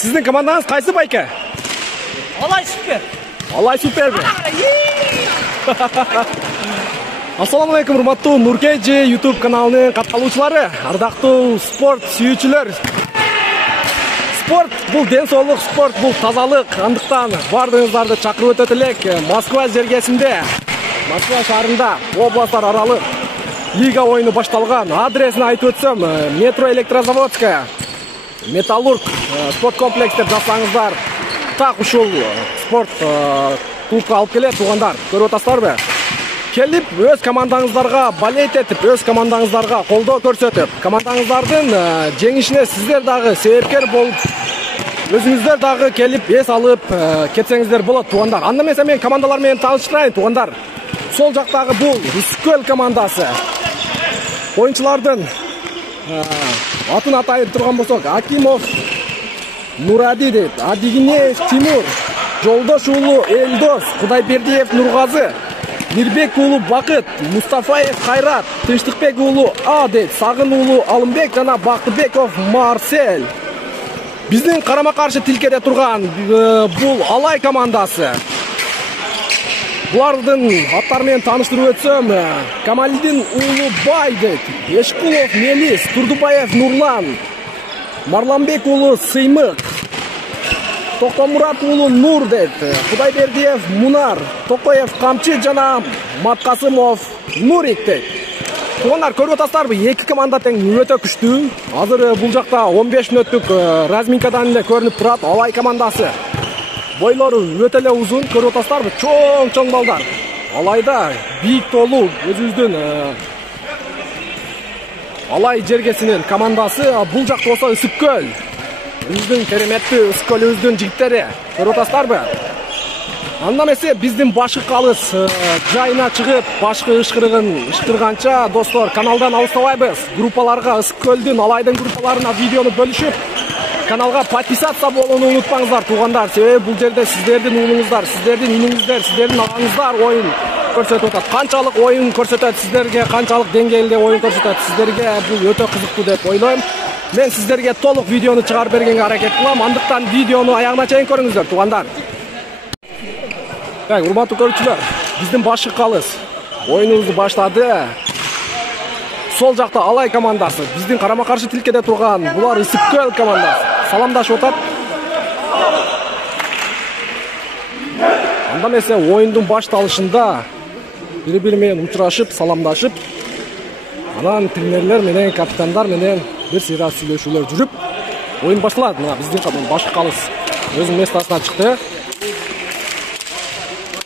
Sizin komandanız kaysı Bayke? Alay süper. Alay süper mi? Assalamu alaikum, урматтуу Нуркежи YouTube kanalının катталуучулары, ардактуу спорт сүйүүчүлөр. Sport бұл денсаулық, спорт бұл тазалық. Андықтан бардыңыздарды чакырып өтөт элек. Москва жергесинде, Москва шаарында областар аралык лига ойыны башталган. Адресин айтып өтсөм, Метро Электрозаводская, Металлург спорт комплекс деп жазсаңыздар, так ушул спорт клубка алып келет. Туугандар, көрүп атасыздарбы? Келип өз командаңыздарга болеть этип, өз командаңыздарга колдоо көрсөтүп, командаңыздардын жеңишине сиздер дагы себепкер болуп, өзүңүздөр дагы келип эс алып кетсеңиздер болот, туугандар. Анда эмесе мен командалар менен тааныштырайын, туугандар. Сол жактагы бул Үскөл командасы. Оюнчулардын атын атайын турган болсок, Акимов Нуради деп, Адигинеев Тимур, Жолдош уулу Элдос, Кудайбердиев Нургазы, Мирбек уулу Бакыт, Мустафаев Кайрат, Тынчтыкбек уулу Адет, Сагын уулу Алымбек жана Бактыбеков Марсель. Биздин карама каршы тилкеде турган бул Алай командасы. Булардын аттары менен тааныштырып өтсөм, Камалидин уулу Байдет, Эшкулов Мелис, Турдубаев Нурлан, Марланбек уулу Сыймык, Токомурат уулу Нурдет, Кудайбердиев Мунар, Токоев Камчы жана Маткасымов Нурик дейт. Туугандар, көрүп атасыздарбы? Эки команда тең өтө күчтүү. Азыр бул жакта 15 мүнөттүк разминкадан эле көрүнүп турат. Алай командасы. Бойлору өтө эле узун, көрүп атасыздарбы? Чоң балдар. Алайда бийик толуу өзүбүздүн Алай жергесинин командасы. Бул жакта болсо Үскөл. Өзүбүздүн кереметтүү Үскөлүбүздүн жигиттери. Көрүп атасыздарбы? Анда эмесе биздин башкы калыс жайына чыгып, башкы ышкырганча достор, каналдан алыстабайбыз. Группаларга, Үскөлдүн, Алайдын группаларына видеону бөлүшүп, каналга подписаться болууну унутпаңыздар, туугандар. Себеби бул жерде сиздердин уулуңуздар, сиздердин иниңиздер, сиздердин агаңыздар оюн көрсөтүп атат. Канчалык оюн көрсөтөт сиздерге, канчалык деңгээлде оюн көрсөтөт сиздерге, бул өтө кызыктуу деп ойлойм. Мен сиздерге толук видеону чыгарып бергенге аракет кылам. Андыктан видеону аягына чейин көрүңүздөр, туугандар. Урматтуу көрүүчүлөр, биздин башкы калыс оюнубузду баштады. Сол жакта Алай командасы, биздин карама каршы тилкеде турган булар Үскөл командасы. Саламдашып атат. Анда эмесе оюндун башталышында бири-бири менен учурашып, саламдашып, анан тренерлер менен, капитандар менен бир сыйра сүйлөшүүлөр жүрүп, оюн башталат. Мына биздин башкы калыс өзүнүн местасына чыкты.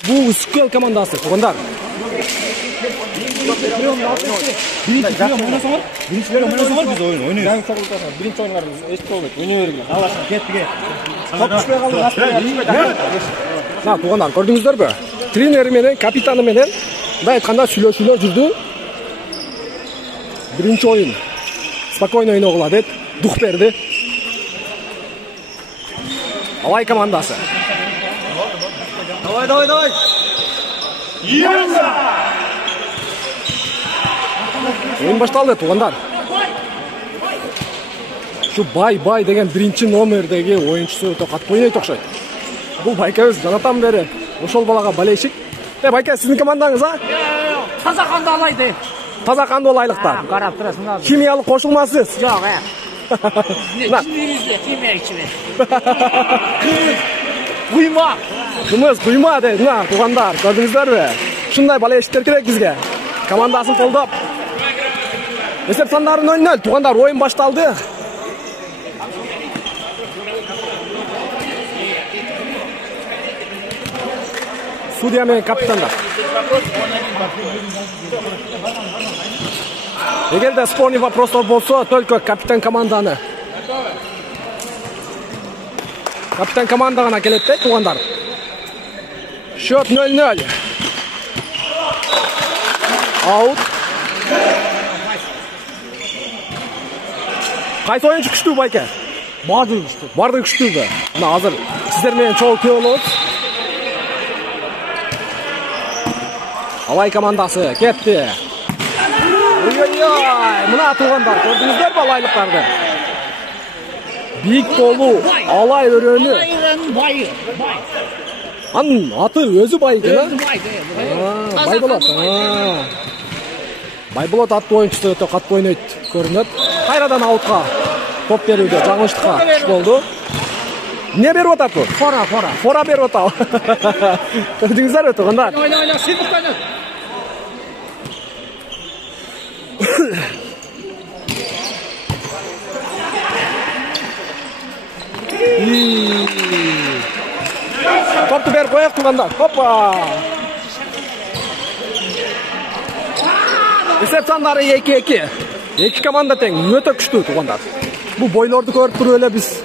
Бул Үскөл командасы, туугандар. Биринчилер ойносоңор биз ойнойбуз. Биринчи оюндарыбыз эчтеке болбойт. Ойной бергиле. Алашка кеттиге. Топ түшпөй калды. Туугандар, көрдүңүздөрбү? Тренери менен, капитаны менен мындай айтканда сүйлөшүүлөр жүрдү. Биринчи оюн спокойно ойногула деп дух берди. Алай командасы. Давай. Oyun башталды, туугандар. Şu Бай деген биринчи номердеги оюнчусу өтө катуу ойнойт окшойт. Бул Байкебиз жанатан бери ошол балага болельщик. Байке, сиздин командаңыз, а? Таза канды Алайды. Таза канды Алайлыктар. Карап турасың. Химиялык кошулмасыз. Жок, химия ичиме. Кымыз, дейт. Мына туугандар, көрдүңүздөрбү? Ушундай болельщиктер керек бизге. Командасын колдоп. Эсеп сандары 0-0. Туугандар, оюн башталды. Судья менен капитандар. Эгерде спорный вопростор болсо, только капитан команданы. Капитан команда гана келет дейт, туугандар. Счет 0-0. Аут. Кайсы оюнчу күчтүү, Байке? Бардыгы күчтүүбү? Мына азыр сиздер менен чогуу күнөө болот. Алай командасы кетти. Ой, мына туугандар, көрдүңүздөрбү Алайлыктарды? Бийик болуу, алай өрөөнү. Алайдын байы. Бай. Анын аты өзү бай экен, Өзі бай. Бай болот. Байболот аттуу оюнчусу өтө катуу ойнойт көрүнөт. Кайрадан аутка топ берүүдө жаңылыштыкка туш болду. Не берип атат бу? Фора. Фора берип атабы? Көрдүңүздөрбү туугандар? Ойна, сыйдык ойна. Топту берип коелук туугандар. Хоппа! Эсеп сандары 2-2. Эки команда тең, өтө күчтүү туугандар. Бул бойлорду көрүп туруп эле биз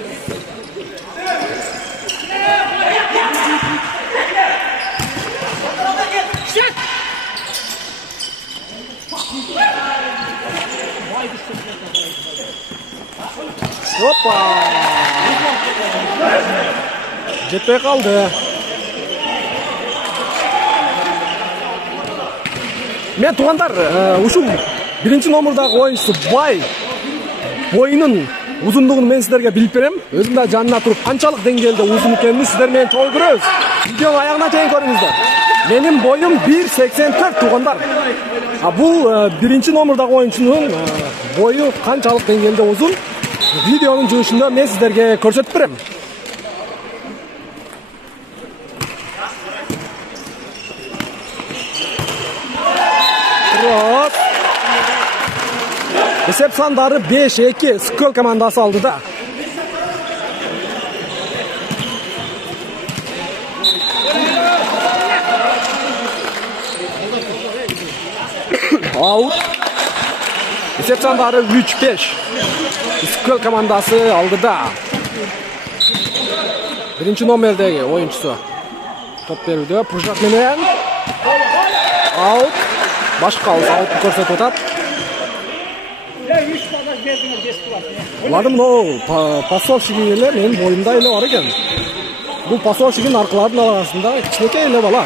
Hoppa! Жетпей калды. Мен туугандар, ушул биринчи номердагы оюнчусу Бай боюнун узундугун мен сиздерге билип берем. Өзүм да жанына туруп, канчалык деңгээлде узун экенин сиздер менен чогуу көрөбүз. Видеонун аягына чейин көрүңүздөр. Менин боюм 1.84 туугандар. Бул биринчи номердагы оюнчунун бою канчалык деңгээлде узун? Видеонун жумушунда мен сиздерге көрсөтүп берем. Эсеп сандары 5-2 Скөл командасы алды да. Аут. Эсеп сандары 3-5 Скөл командасы алды да. Биринчи номердеги оюнчусу топ берүүдө пружак менен. Аут. Башка аут көрсөтүп атат. Ладым, пасовщиги эле менин боюмда эле бар экен. Бул пасовщигин аркылардын арасында кичинекей эле бала.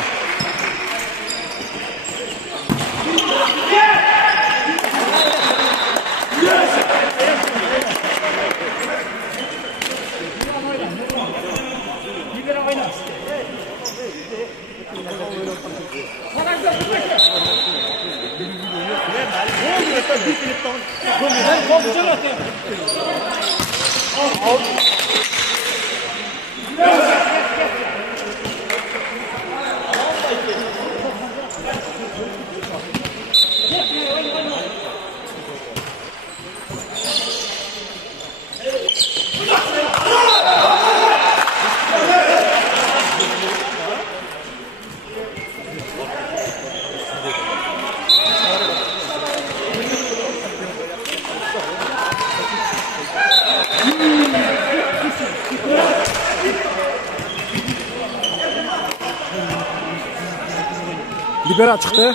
Libera çıktı.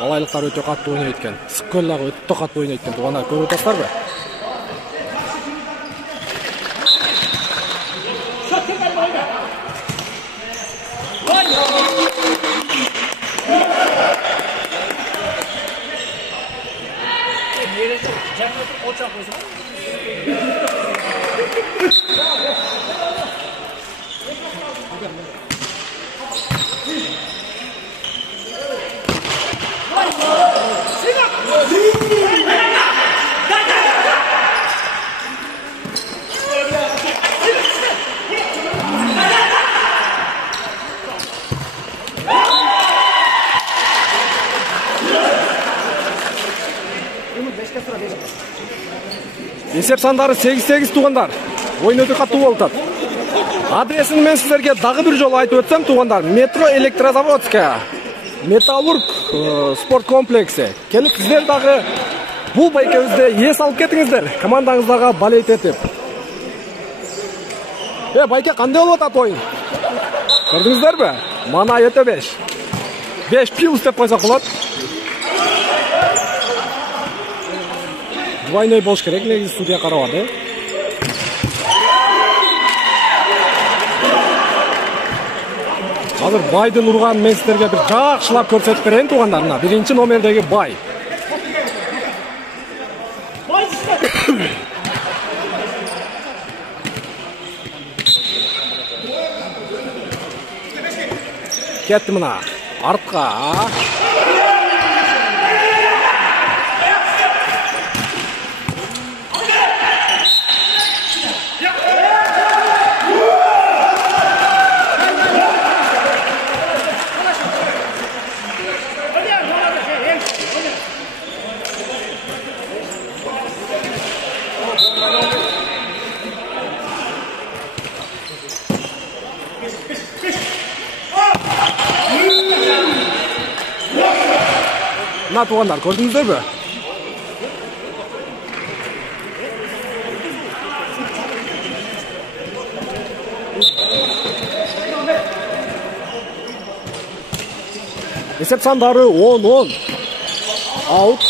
Алайлыктар өтө катуу ойнойт экен. Скөл дагы өтө катуу ойнойт экен. Туганда көрүп атасыздарбы? Эсеп сандары 8-8 туугандар. Ойын өтө катуу болуп атат. Адресин мен сиздерге дагы бир жолу айтып өтсөм туугандар, Метро Электрозаводская, Металлург спорт комплекси. Келип сиздер дагы бул байкебизде эс алып кетиңиздер, командаңыздага болеть этип. Байке кандай болуп атат оюн? Көрдүңүздөрбү? Мана өтө 5. 5 плюс деп койсок болот. Двойной болуш керек, негизи судья карабады. Азыр Байдын урганын мен силерге бир жакшылап көрсөтүп берейин туугандар. Мына биринчи номердеги Бай. Ketdi mına. Артқа. Мына туугандар, көрдүңүздөрбү? Есеп сандары 10-10. Аут.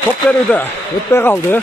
Top berүүдө өтпөй калды.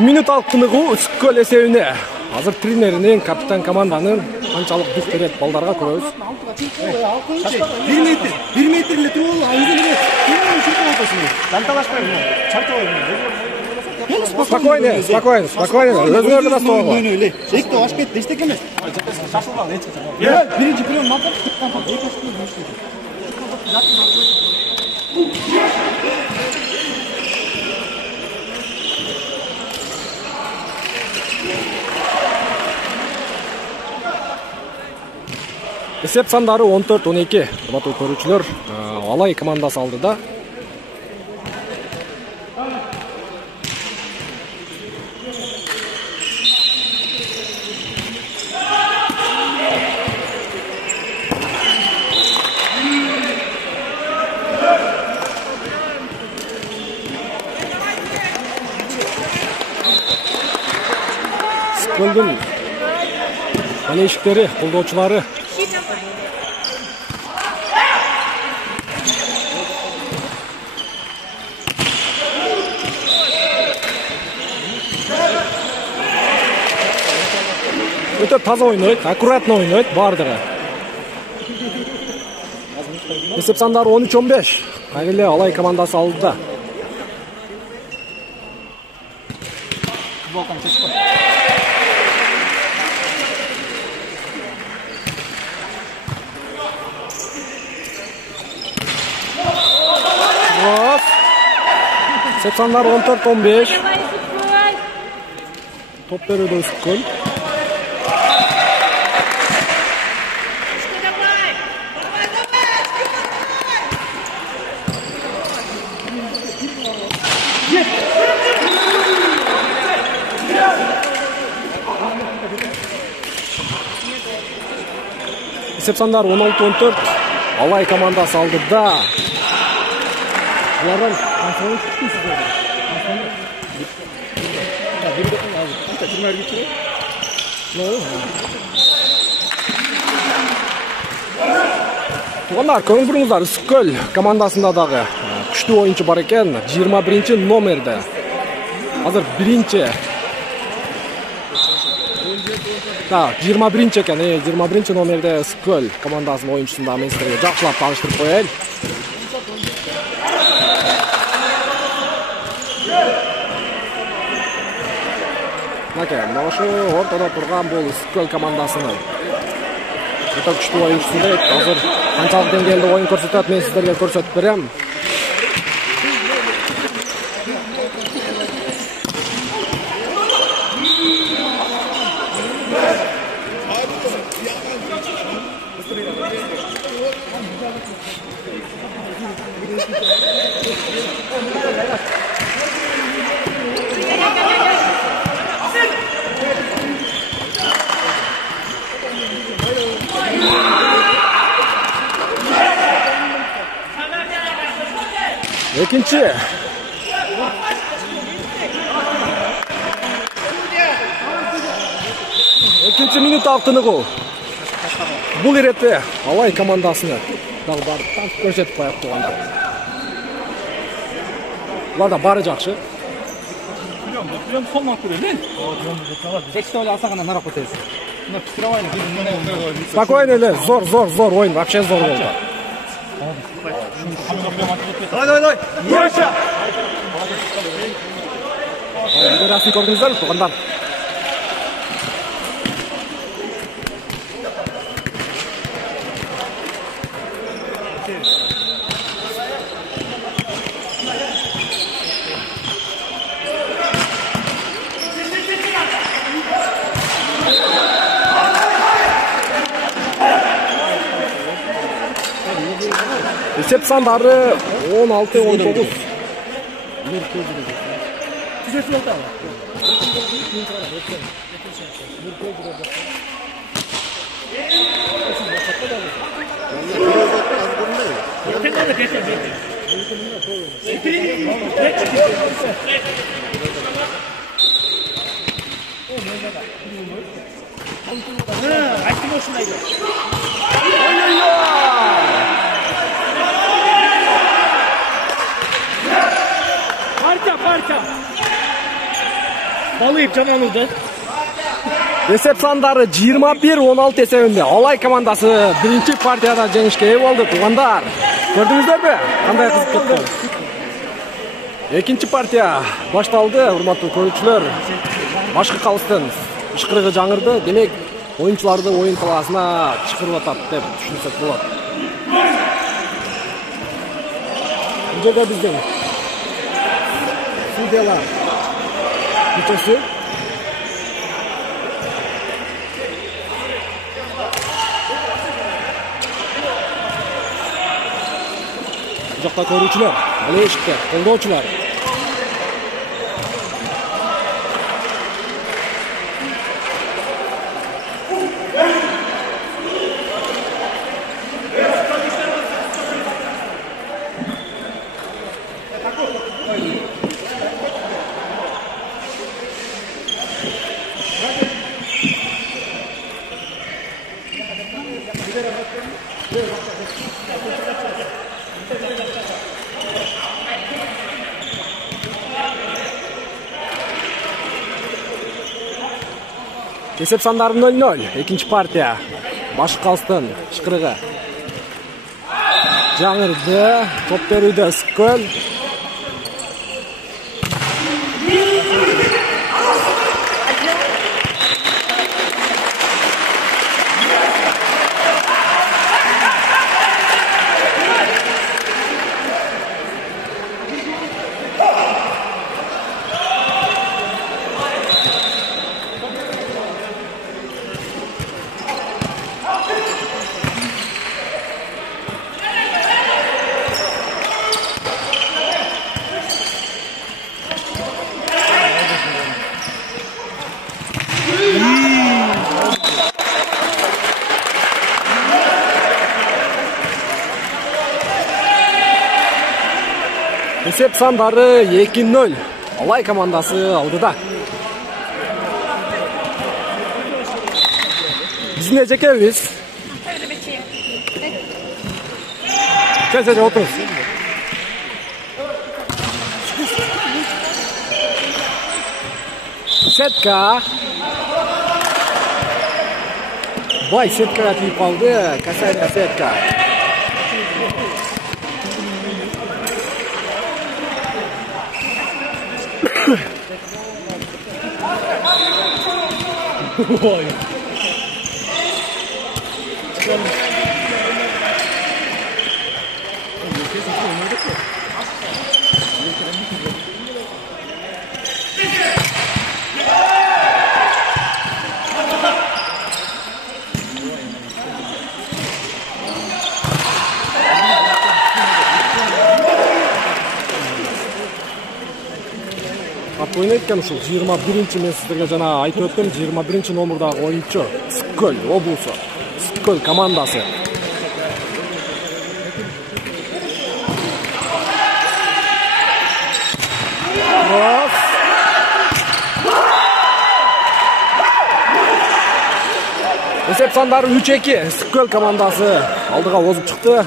Минут алкыныгу үскөл эсебине. Азыр тренеринин, капитан команданын канчалык дух берет балдарга көрөбүз. 1 метр эле туруу, өзү эле чуркап атасың. Жанталашпай мына, чартабай. Спокойно. Өзүңөр да стоого. Экте ашып кетти, эчтеке эмес. Шашылган эч качан. Биринчи прием мантап, экинчи прием эчтеке. Есеп сандары 14-12. Урматтуу көрүүчүлөр, Алай командасы алдыда. Скөлдүн болельщиктери, колдоочулары өтө таза ойнойт, аккуратно ойнойт бардыгы. Есеп сандары 13-15. Агиле Алай командасы алдыда. Есеп сандары 14-15. Топ берүүдө Үскөл. Есеп сандары 16-14. Алай командасы алдыда. Bulardan antrenman çıktı sizde. Ya bir bakın abi. Kanka kimler geçiyor? Ne oldu? Tuğanlar, көңіл бұрыңыздар, Үскөл командасындадағы күшті ойыншы бар екен, 21-ші номерді. Азыр 1-ші. Так, 21-ші екен, 21-ші номерді Үскөл командасының ойыншысында мен сіздерге жақшылап таныстырып қояйын. Мына ортада тұрған бұл Үскөл командасының өте күшті ойыншысында еді. Азыр қаншалық деңгейде ойын көрсетеді, мен сіздерге көрсетіп берем. Екінші минут алтыны қол. Бұл еретті Алай командасыны дағы барып танып көрсетіп қойып қойғанда. Бұларда бары жақшы. Прям соннан көрелен. Тексті ойлы асағаннан нарақ өтесіз. Спокойно, зор ойын, вообще зор болды. Давай. Яша! Расын көрдіңіздер, туғандар. Есеп сандары 16-19. Parça. Балыйып жананылды. Есеп сандары 21-16 есебінде. Алай командасы бірінші партияда жеңішке ие болды, туғандар. Көрдіңіздер бе? Қандай қызып кетті? Екінші партия башталды, урматтуу көрүүчүлөр. Башкы калыстын ышкырыгы жаңырды. Демек, oyuncularda oyun talasına çıkırlatat деп düşünsek болады. Önce de bizden. Судьялар. Bütçesi. Bu жақта көрүүчүлөр, болешикте, колдоочулар. Есеп сандары 0-0. Екінші партия. Башкы калыстын ышкырыгы. Жаңырды, топ берүүдө Үскөл. Esep sandары 2-0. Алай командасы алдыда. Биздин эжекебиз. Келсе отыруз. Сетка. Бай сеткага тиіп қалды. Касайда сетка. Ой. Ойнайды екен ушул 21-чи мен сиздерге жана айтып өттүм, 21-чи номурдагы оюнчу Скөл облусу, Скөл командасы. Эсеп сандары 3-2, Скөл командасы алдыга озуп чыкты.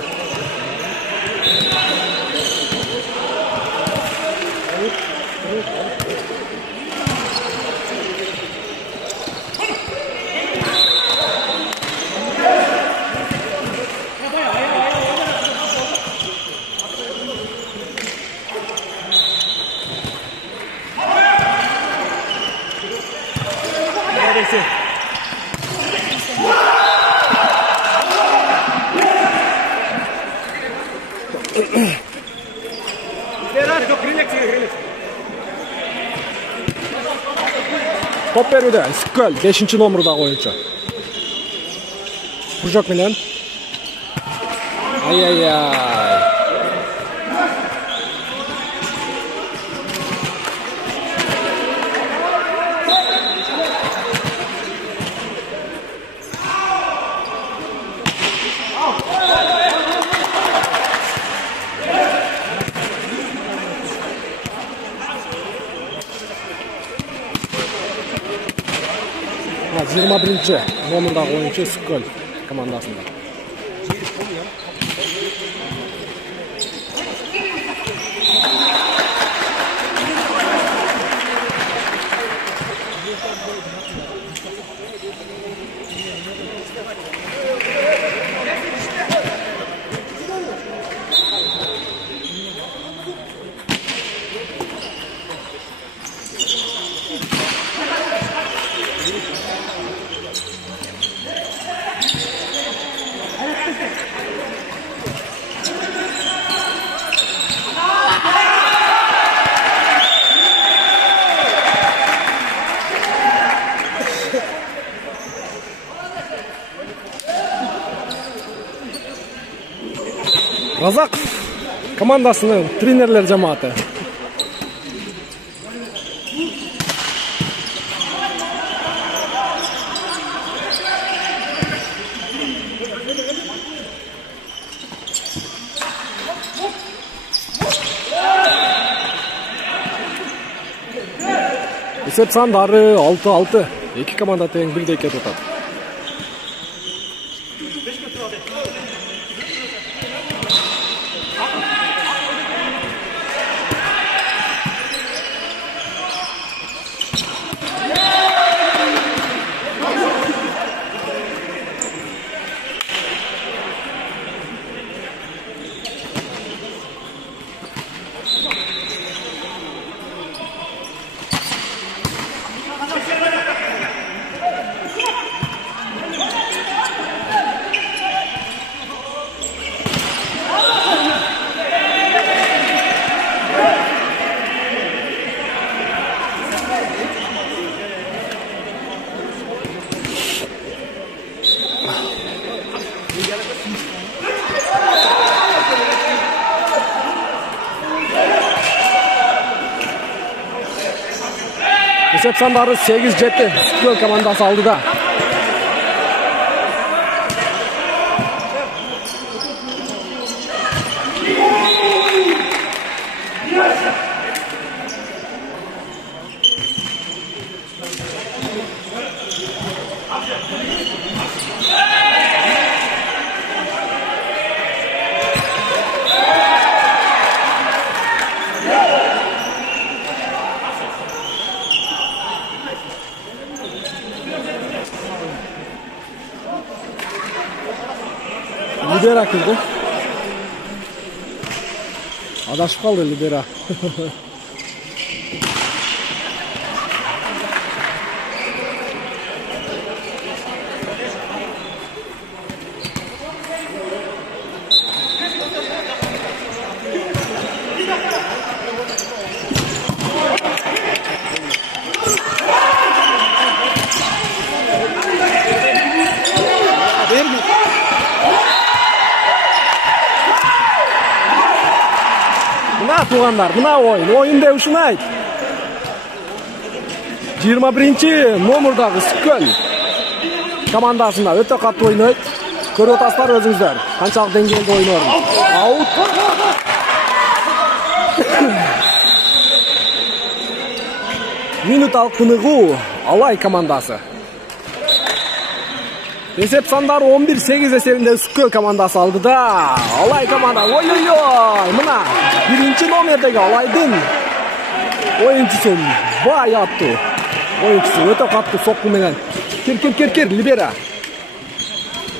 Топ берүүдө Скөл 5-чи номурдагы оюнчу. Кружок менен. Ай-ай-ай. Жиырма бірінші номердағы ойыншы Скөл командасында. Разақ командасының тренерлер жамааты. Есеп сандары 6-6. Екі команда тең бірдей кетіп отады. Есеп сандары 8-7. Скөл командасы алдыда. Libera kirdi. Adashib qoldi Libera. Mına tuğanlar, mına oyun deuşun ayt. 21-nomerdagi Skol komandasында өтө катты ойнойт. Көрүп атасыздар өзүңүздөр. Канчалык деңгээлде ойнорун. Аут. Минут алкыныгуу Алай командасы. Есеп сандары 11-8 есебінде Skol командасы алды да. Алай команда. Ой-ой-ой. Мына 1-номердеги Алайдын ойынчусу бай атту. Oyuncusu öte kattı soktu menен. Kir Libera.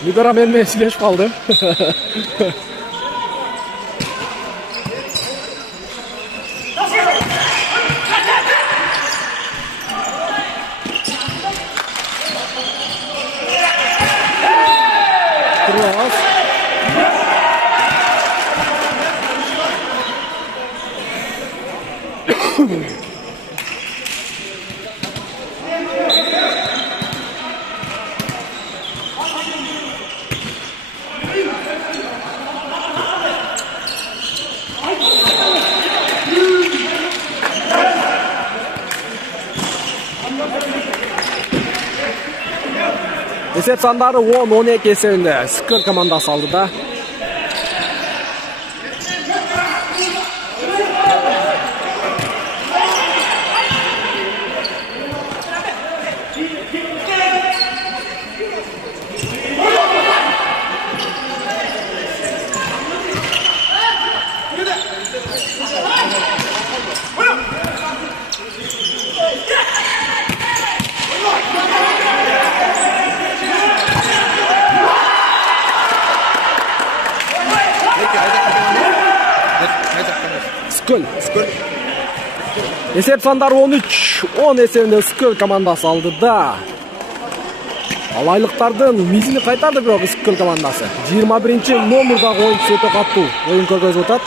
Libera menme sileş kaldı. Cross. Есеп сандары 10-12 есебінде Skol командасы алды да. Skol. Есеп сандары 13-10 есебінде Skol командасы алды да. Алайлықтардың мизini қайтарды бирок Skol командасы. 21-номердagi oyuncusu өтө катуу ойын көргөзүп атат.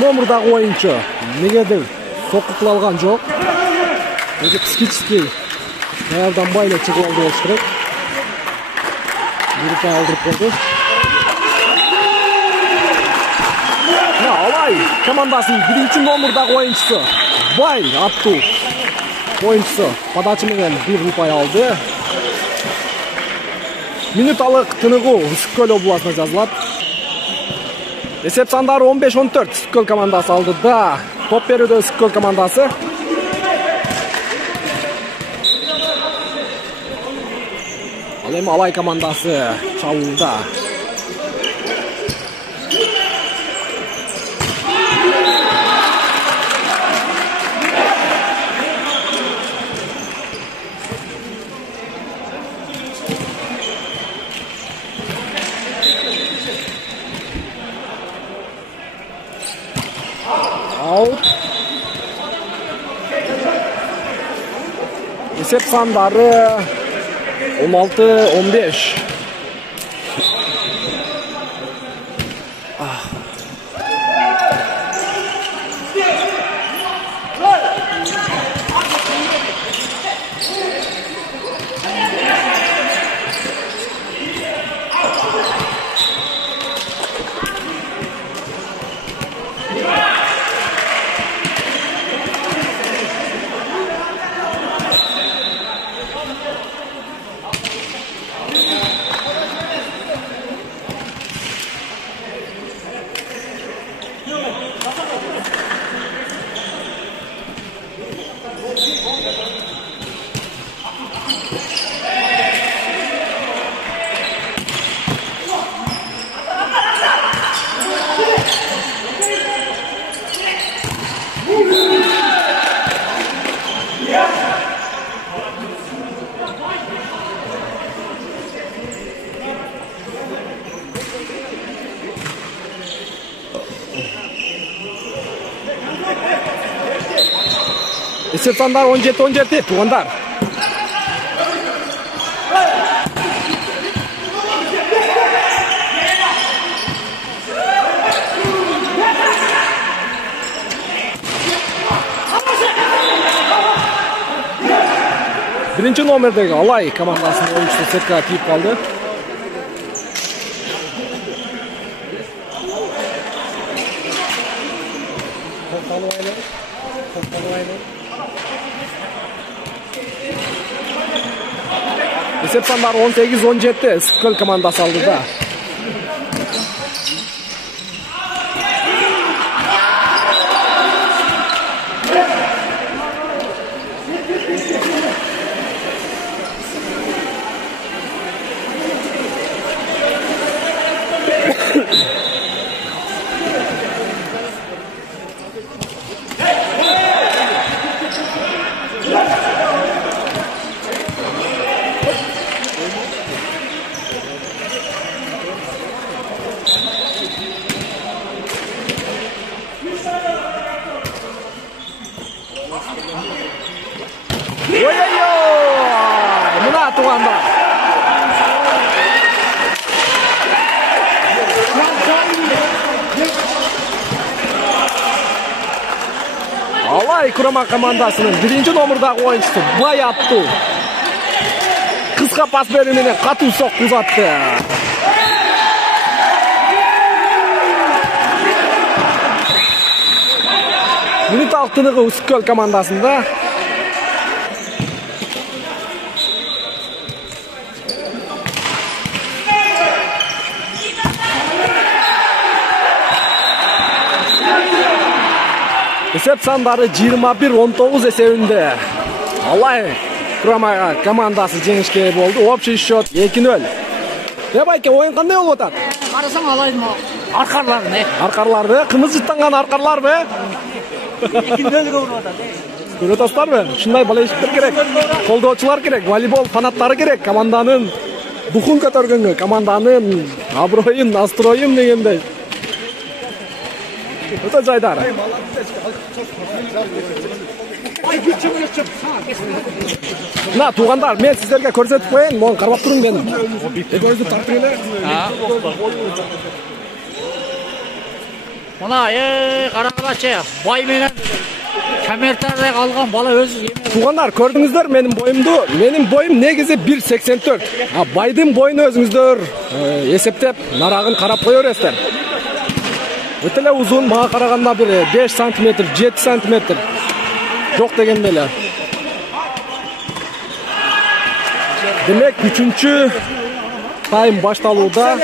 Номердagi oyuncu негедир сокку кыла алган жок. Эки психический даярдан байлы чыгып алды болуш керек. Бир пай алдырып койду. Алай командасынын 1-номердagi oyuncusu бай аттуу oyuncusu подача менен бир упай алды. Минуталык тыныгуу Skol областына жазылат. Есеп сандары 15-14 Skol командасы алды да. Топ берүүдө Skol командасы. Ал эми Алай командасы чабууда. Есеп сандары 16-15. Esep sanдар 17-17 туғандар. Birinci номердегі Алай командасының ойыншысы сеткаға тиіп қалды. Esep sanдар 18-17 Ысыккөл командасы алды да. Мына туғанда. Алай құрама командасының birinci номердағы ойыншысы Бай Атту. Қысқа пас беруменен қату соққы ұзатты. Минуталық тынығы Ысыккөл командасында. Esep sandары 21-19 есебінде. Алай құрама командасы жеңішке болды. Общий счет 2-0. Байке, ойын қандай болып отады? Қарасаң Алайдың арқарлары не? Арқарларды, қымыз жыттанған арқарлар бе? 2-0 көріп отады. Көретастар бе? Шындай болельшіктер керек. Қолдаушылар керек, волейбол фанаттары керек. Команданың духын көтергенге, команданың абыройын, настройын дегендей. Өте жайдар. Мына туғандар, мен сіздерге көрсетіп қойын, мұны қарап тұрың менің. Көзді тартыңын ә? Мына, қарақалачы, бай менен кәмертәрде қалған бала өзі емес. Туғандар, көрдіңіздер менің бойымды? Менің бойым негізі 1.84. Байдың бойын өзіңіздер есептеп, нарағын қарап қой өрестер. Өтілі ұзын маға қарағанда бір 5 сантиметр, 7 сантиметр жоқ деген белі. Демек, 3-ші тайм башталуда.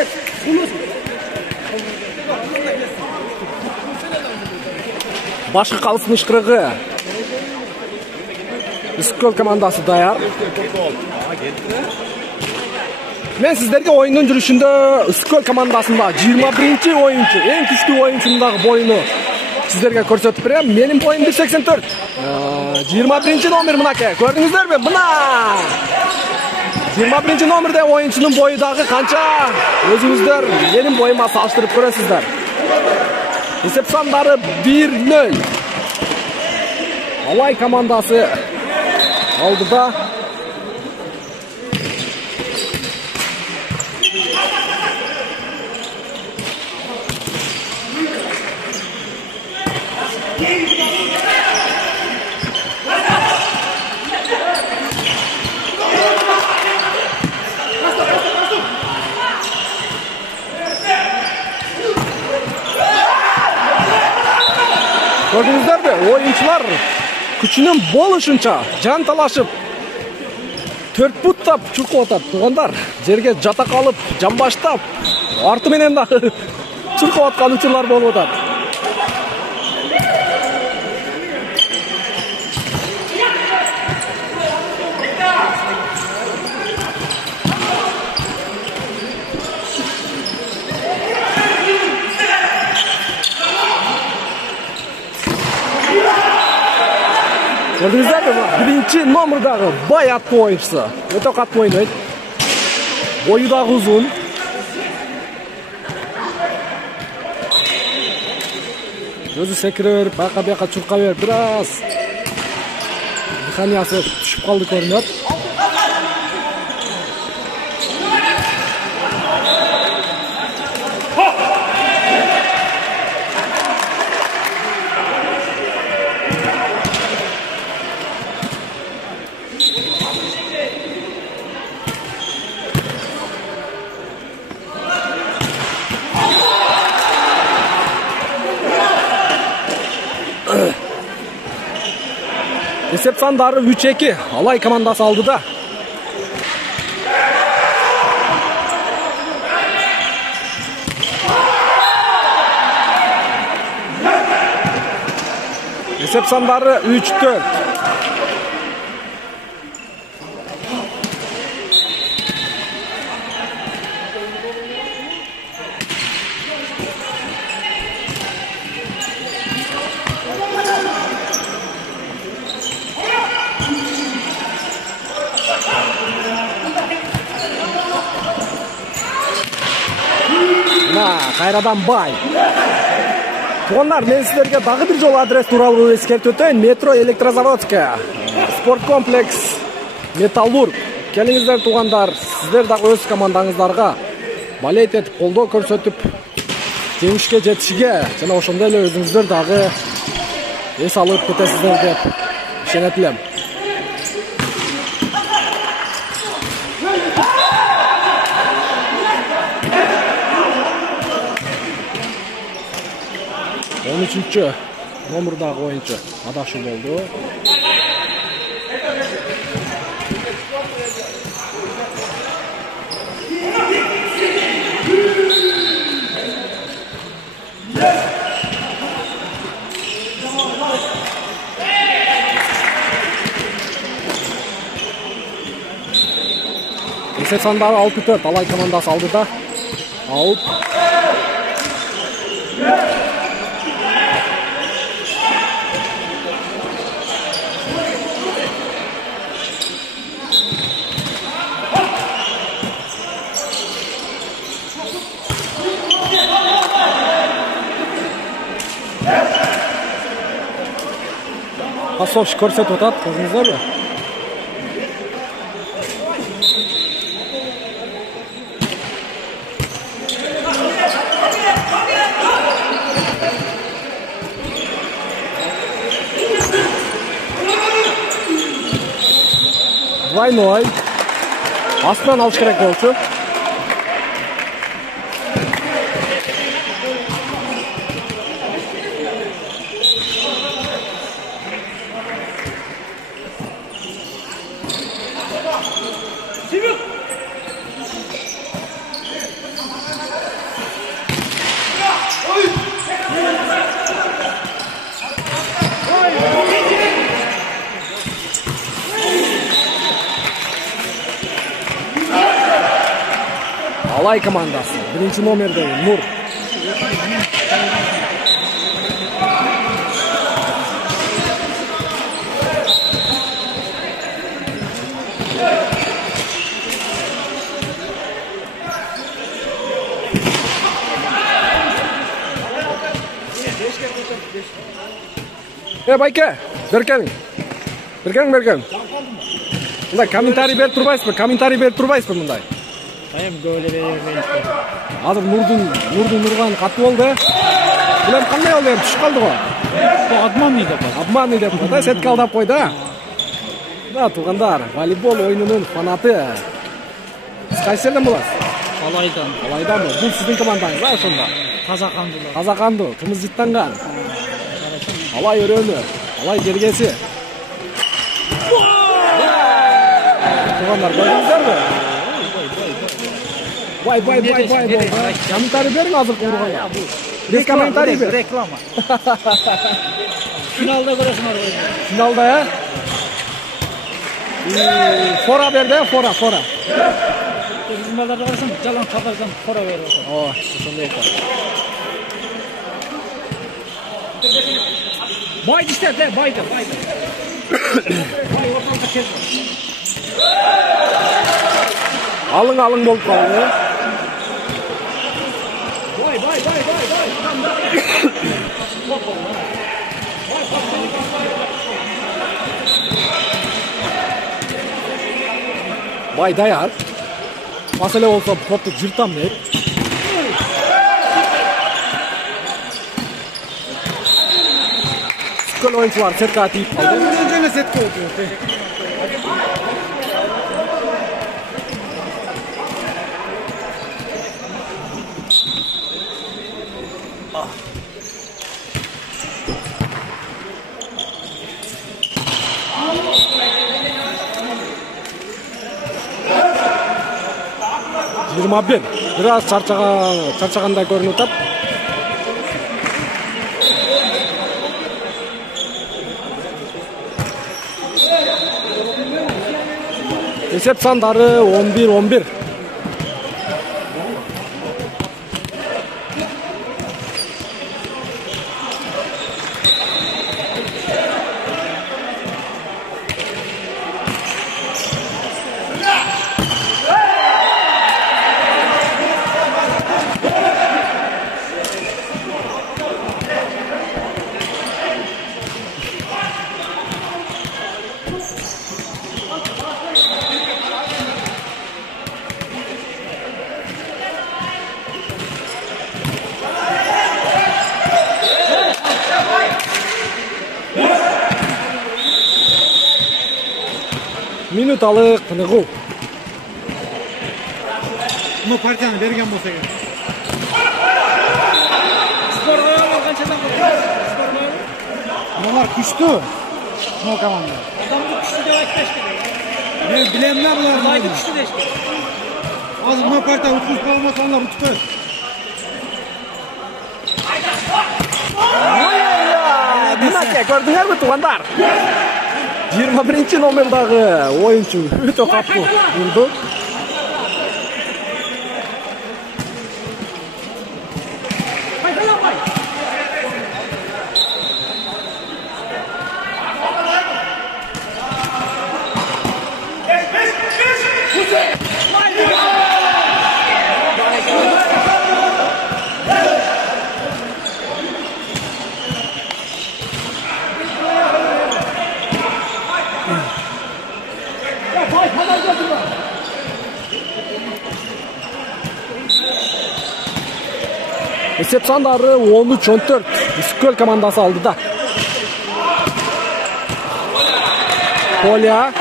Башқы қалысын ұшқырығы. Ысыккөл командасы даяр. Мен сіздерге ойынның жүрішінде Ысыккөл командасында 21-ші ойыншы, ең күшті ойыншындағы бойыны сіздерге көрсетіп берем. Менің бойым 1.84. 21-ші номер мұнаке. Көрдіңіздер бе? Мұна! 21-ші номерде ойыншының бойыдағы қанша? Өзіңіздер менің бойыма салыштырып көресіздер. Есеп сандары 1-0. Алай командасы алдыда. Gördünüzler mi? Oyuncular күчүнүн болушунча жан талашып 4 буттап чуркуп атат. Тугандар жерге жата калып, жамбаштап, арты менен да чуркуп аткан учурлар болуп атат. Gördünüzler mi? Birinci nomerdagi Bay attı oyuncusu. Öte katlı oynaydı. Boyu da uzun. Gözü sekire verip, baka çurka verip biraz mexaniyası düşüp kaldı görünüyor. Esep sandары 3-2. Алай командасы алдыда. Esep sandары 3-4. Кайрадан Бай. Тугандар, мен сіздерге дағы бір жол адрес туралы ескертіп өтейін. Метро Электрозаводская, спорт комплекс Металлург. Келіңіздер тугандар, сіздер дағы өз командаңыздарға балет етіп, қолдау көрсетіп, жеңіске жетішіге, және ошондай эле өзіңіздер дағы ес алып кетесіздер деп ишенетилем. Üçüncü nomerdagi oyuncu adaşı oldu. Esep sandары 6-4. Алай командасы алдыда. Out. Pasovchi ko'rsatib o'tadi, ko'rdingizlarmi? Двойной. Астынан алыш керек болчу. Алай командасы. Birinci nomerdagi Nur. Bayke, berkeling. Bunday kommentariy berib turbaysizmi bunday? Ayam böyle vermeyin. Hazır Nur'dun Nurgan katı oldu. Ulan qanday oldu? Düşüp kaldı o. Bu admanlı dep. Admanlı dep. Da setke aldap koydu. Da tuğandar, voleybol oyununun fanatı. Siz qaysi yerden bulasiz? Alaydan mı? Bu sizin komandanız ha sonda? Kazakandı. Kımız jittangan. Alay örönü. Alay jergesi. Tuğandar gördünüzler mi? Vay. Komentari verin hazır kurğaya. Biz komentari ver. Reklama. Finalda göresin orayı. Finalda ya? Fora ver de, fora. Bizim yerlerde varsan calan kadardan fora verir. Oh, sonunda yapar. Baydı işte de, baydı. Alın болып қалды. Бай даяр. Мәселе болса топты жыртам деп. Skol oyuncular setka tiyip kaldı. Önce setka oldu. 21. Biraz çarçağanda görünüyor. Esep sandarı 11-11. Minutalık tınığı. Bunu partiyanı bergen bolsa керек. Spor ayağı kançadan koyuyor. Bunlar күштүү. Bu komanda. Adamdı güçlü de айтпашты. Ben bilemler bunlar. Haydi güçlü de işte. Az bu partiya uçmuş olmasa onlar uçmaz. Dinake gördüңөр mü туғандар? 21 номердағы ойыншы өте қатты ұрды. Esep sandarı 13-14. Skol komandası aldı da. Polya.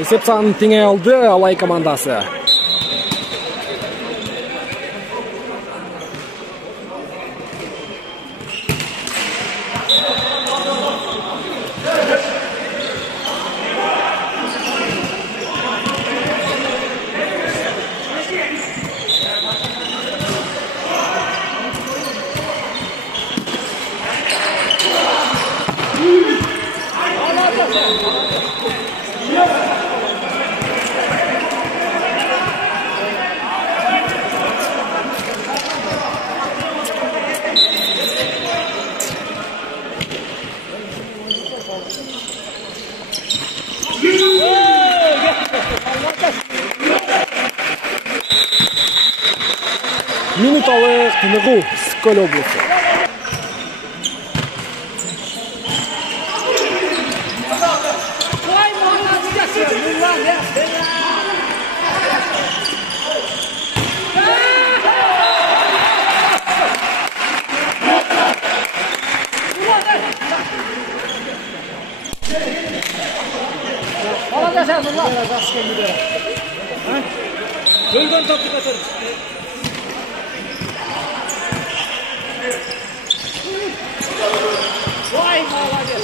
Esep sanını tenge aldı Alay komandası. Minutalık tınığı Skol oblusu. Gölden toplu kaçırır. Vay молодец.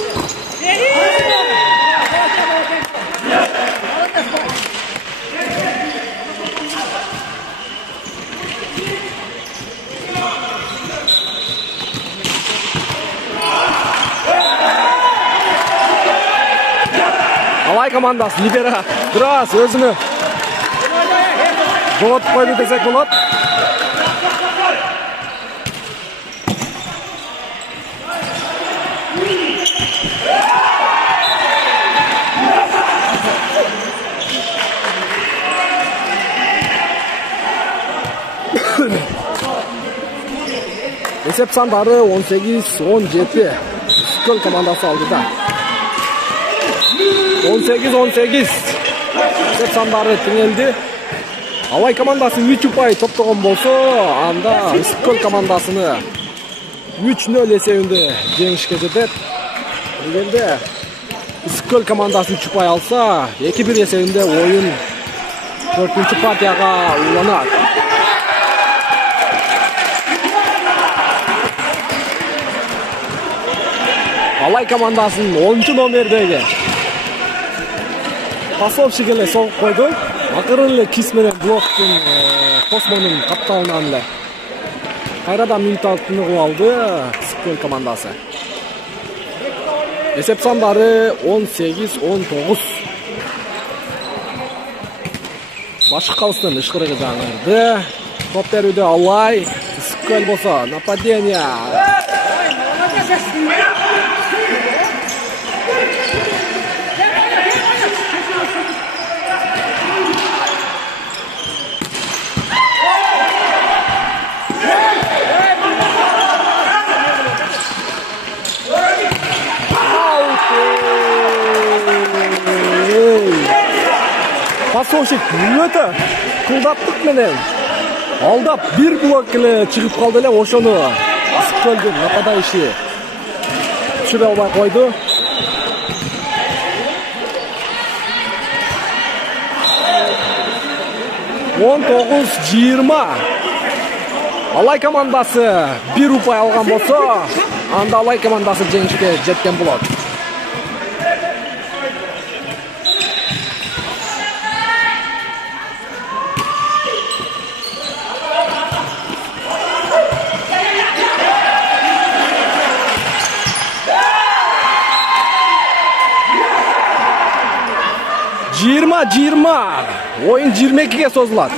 Alay komandası lideri biraz özünü joğutup koydu desek болады. Esep sandары 18-17. Iskol komandası aldı da. 18-18. Esep sandары tengелди. Алай командасы 3 ұпай топтаған болса, анда Iskol командасыны 3-0 есебінде жеңішке жетет. Егерде Iskol командасы 3 ұпай алса, 2-1 есебінде ойын 4-ші партияға уланады. Алай командасының 10-ші номердегі пасовшы келе соғып қойды. Ақырын эле кис менен блоктың Космонун капталынан эле кайрадан минут алтыны алды Iskol командасы. Esep sandары 18-19. Башкы калыстын ышкырыгы жаңырды. Топ берүүдө Алай, Iskol болсо нападение. Пасовщик өтө кылдаттык менен алдап бир блок эле чыгып калды эле, ошону Iskолдун нападающий түшүрө албай койду. Он 19-20. Алай командасы бир ұпай алган болсо, анда Алай командасы жеңишке жеткен болот. Oyun 22'ye sozulат.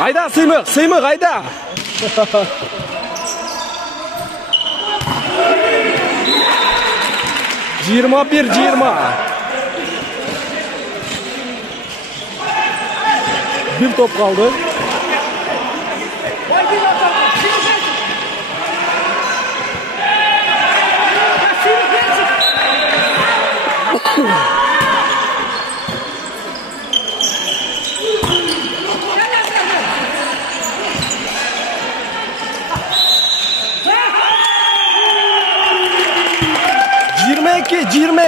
Ayda Sıymık ayda. Bir 20. Bir top kaldı.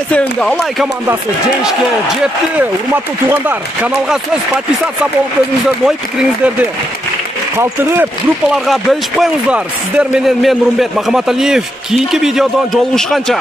Sevindi. Алай командасы жеңишке жетти. Урматтуу туугандар, каналга сөз подписаться болуп өзүңүздөрдүн ой пикириңиздерди калтырып, группаларга бөлүшүп коюңуздар. Сиздер менен мен Нурмбет Махаматалиев. Кийинки видеодон жолугушканча